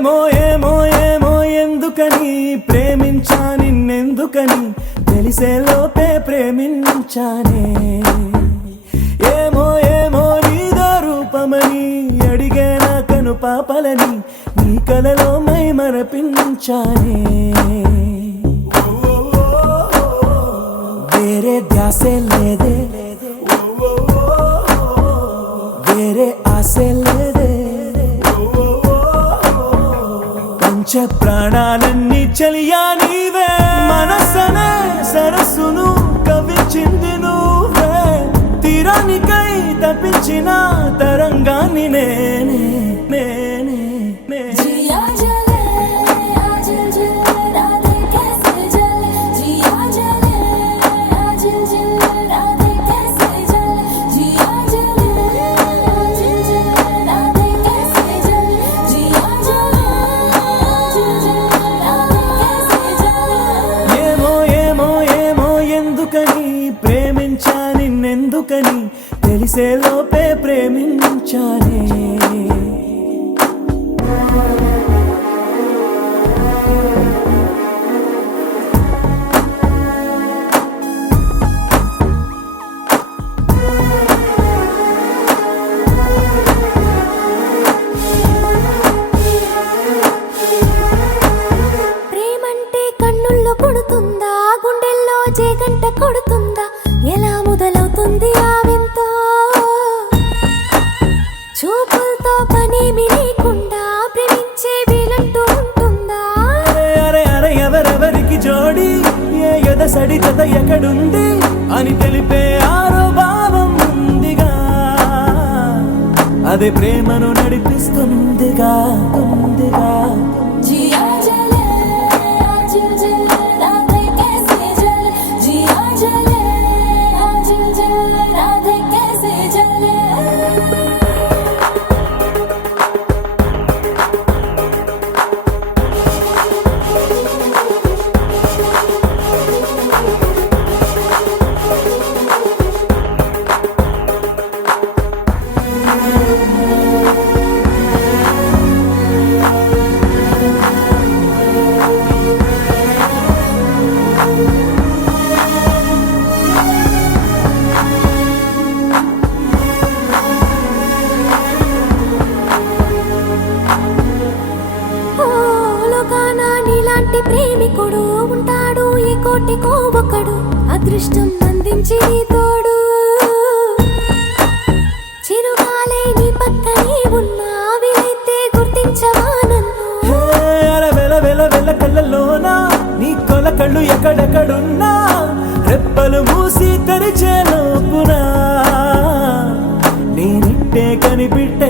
ఏమో ఏమో ఏమో ఎందుకని ప్రేమించా నిన్నెందుకని తెలిసే లోపే ప్రేమించానే ఏమో ఏమో నీదో రూపమని అడిగే నా కను పాపలని నీ కలలో మై మరపించానే వేరే ధ్యాసే లేదే వేరే ఆశే లేదే పంచ ప్రాణాలన్నీ చలియా నీవే మనసనే సరస్సును కవించింది నువ్వే తీరానికై తప్పించిన తరంగాన్ని నేనే నేనే ప్రేమించా నిన్నెందుకని తెలిసే లోపే ప్రేమించానే ప్రేమంటే కన్నుల్లో పుడుతుందా గుండెల్లో జేగంట కొడుతుందా ఎలా మొదలవుతుంది ఆ వింత చూపులతో పనేమి లేకుండా ప్రేమించే వీలంటూ ఉంటుందా అరే అరే ఎవరెవరికి జోడి ఏ ఎదసడి జత ఎక్కడుంది అని తెలిపే ఆరో భావం ఉందిగా అదే ప్రేమను నడిపిస్తుందిగా ఉందిగా ప్రేమికుడు ఉంటాడు ఈ కోటికో ఒకడు అదృష్టం అందించి తోడు చిరుగాలే నీ పక్కనే ఉన్నా వీలైతే గుర్తించవా నన్ను వెల వెల వెల కళ్ళలోనా నీ కొల కళ్ళు ఎక్కడెక్కడున్నా రెప్పలు మూసి తెరిచే లోపునా నేనిట్టే కనిపిట్టే